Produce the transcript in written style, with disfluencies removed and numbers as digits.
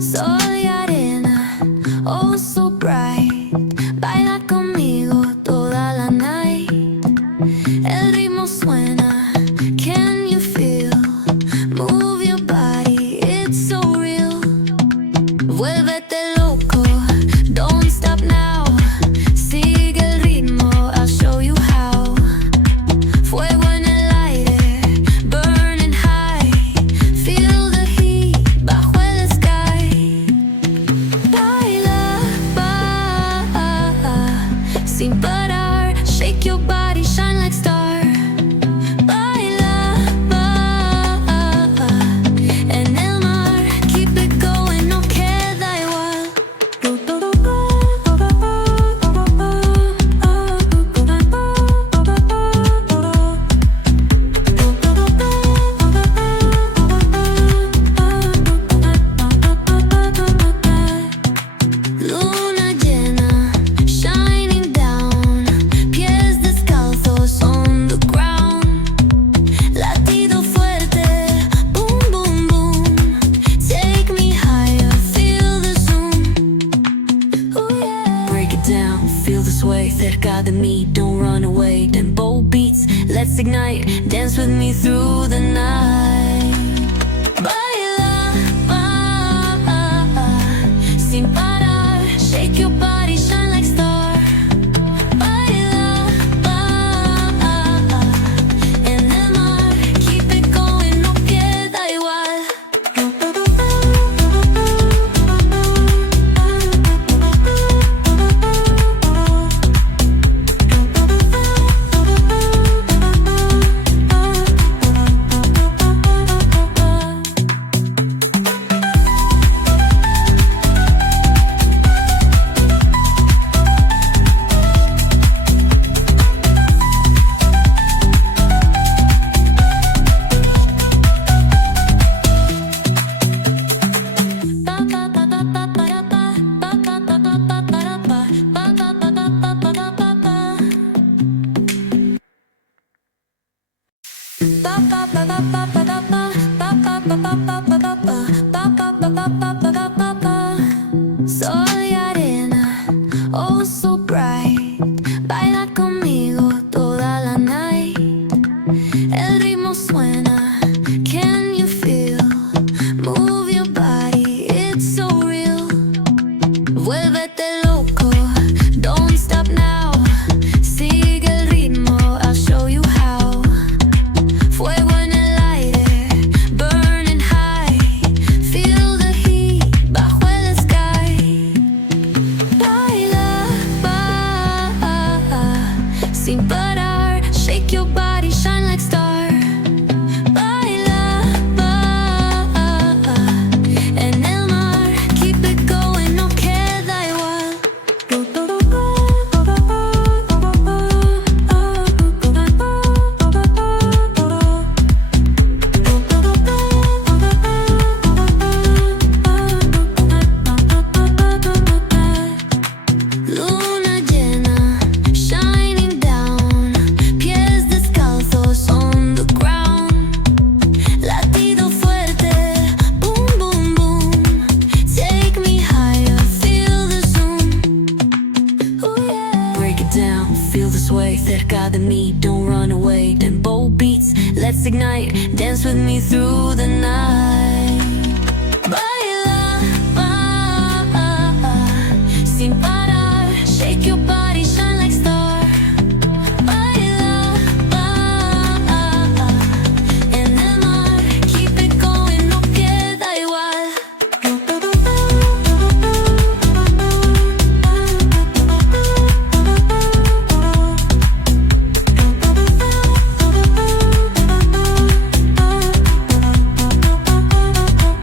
Soy arena, oh so bright. Baila conmigo toda la night. El ritmo suena, can you feel? Move your body, it's so real. Vuélvete loco, don't stop now. Sigue el ritmo, I'll show you how. Fuego en el aire, burning high. Feel the heat bajo el sky. Baila, sin parar. Shake your body, shine like star. Baila, en el mar. Keep it going, no queda igual. Luna llena, shining down. Pies descalzos on the ground. Latido fuerte, boom, boom, boom. Take me higher, feel the zoom. Ooh, yeah. Break it down, feel the sway. Cerca de mí, don't run away. Tempo beats, let's ignite. Dance with me through the night. Baila, sin parar. Shake your body, shine like star. Baila, en el mar. Keep it going, no queda igual. Soy arena, oh so bright. Baila conmigo toda la night. El ritmo suena, can you feel? Move your body, it's so real. Vuélvete loco, don't stop now. Sigue el ritmo, I'll show you how. Fuego en el aire, burning high. Feel the heat bajo el sky. Baila, sin parar. Shake your body, shine like star. Baila, en el mar. Keep it going, no queda igual. Luna llena, shining down. Pies descalzos on the ground. Latido fuerte, boom, boom, boom. Take me higher, feel the zoom. Ooh, yeah. Break it down, feel the sway. Cerca de mí, don't run away. Tempo beats, let's ignite. Dance with me through the night.